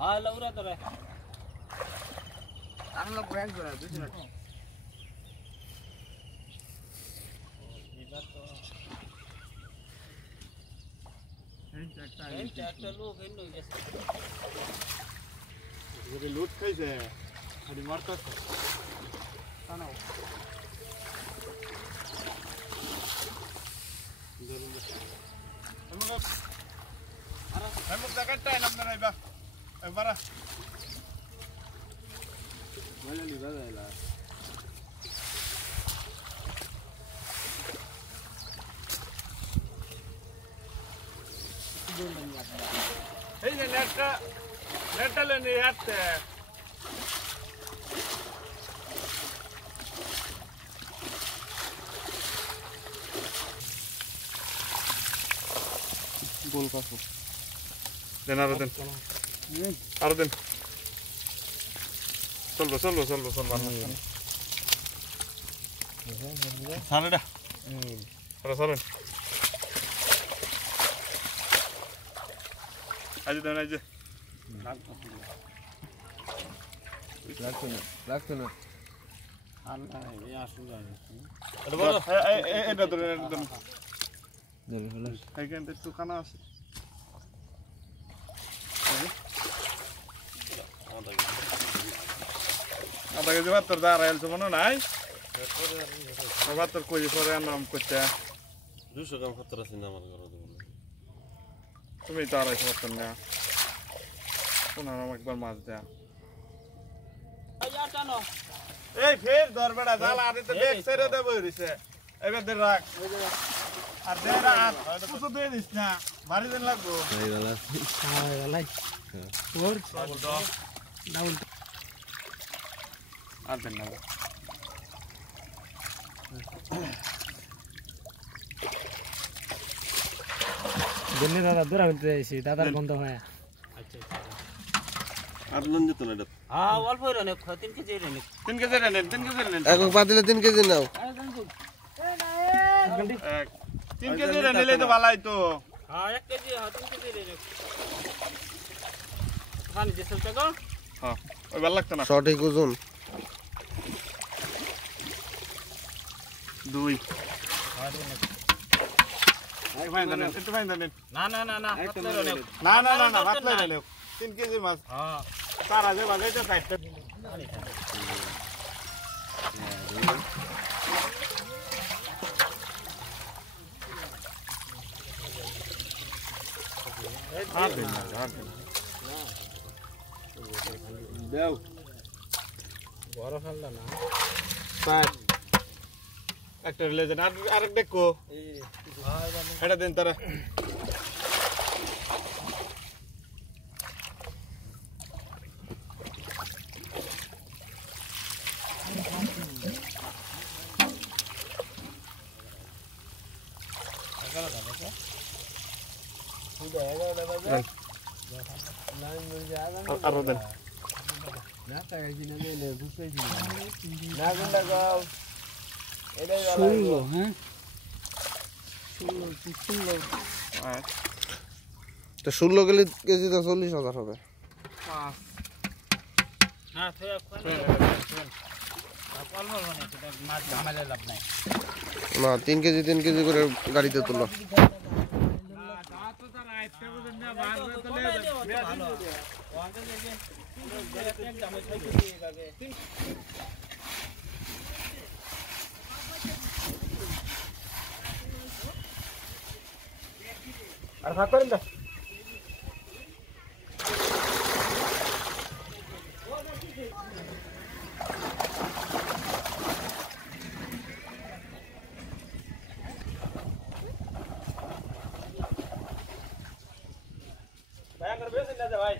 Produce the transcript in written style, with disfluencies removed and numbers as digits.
हाँ लौरा तो रहे हम लोग बैंक जो है दूसरा इधर तो ट्रैक्टर लोग इन लोग जैसे ये लूट कैसे है खाली मरता है ना हम लोग जगह टाइम हमने नहीं बा बारा वला ली बाला हे नेट लेने आते गोल काफो देना रदन अर्दन चलो सालेडा अरे सालेड आज देना आज लागतो ना अल्लाह ये आसुगा अरे बोलो ए दर এই কেন তো কানা আছে আদা কেজি ভাতর দা রাইলছ মনে নাই ভাতর কই পরে নাম করতে 200 গ্রাম ভাতর আছে না আমার ঘরে তুমি তো আর আইছো ভাতর না কোন নাম একবার মাছ দেয়া यार टानो এই ফের ধর বেড়া জাল আরে তো দেখ ছেড়ে দেব হইছে এবার দে রাখ আর দে রাখ কিছু দে দিস না ভারী দিন লাগবো এই গলাই ওর ডাউন আর দেন না দিনে দাদা দূরা হইতে আইছি দাদার গন্ধ হয় আচ্ছা আর লন যেত না এটা হ্যাঁ অল্প হইলো না 3 কেজি রে 3 কেজি রে 3 কেজি রে এক পাতিলে 3 কেজি নাও 3 কেজি রে নিলে তো ভালোই তো हां 1 केजी हां 3 केजी रे खाने जैसे का हां ওই ভালো লাগতো না সঠিক ওজন 2 এই ভাই দেন একটু ভাই দেন ना ना ना ना ভাত লই নে 3 কেজি মাছ हां তারা যে বাজে তো সাইডটা আর দেন দেও বড় ফেললা না পাঁচ একটা রিলেজন আরেক দেখো এটা দেন তারা Arroden. Nata gina le busai gina. Na gunda gaw. Edai wala. Sullo, हैं? sullo. তো 16 কেজি তো 40,000 হবে हां थोड़ा खोल अब अलमल बने तो माछ झमेला लाभ नहीं না 3 কেজি করে গাড়িতে তুলো আর ভাত করেন না ভাই আঙ্কর বেশ না যা ভাই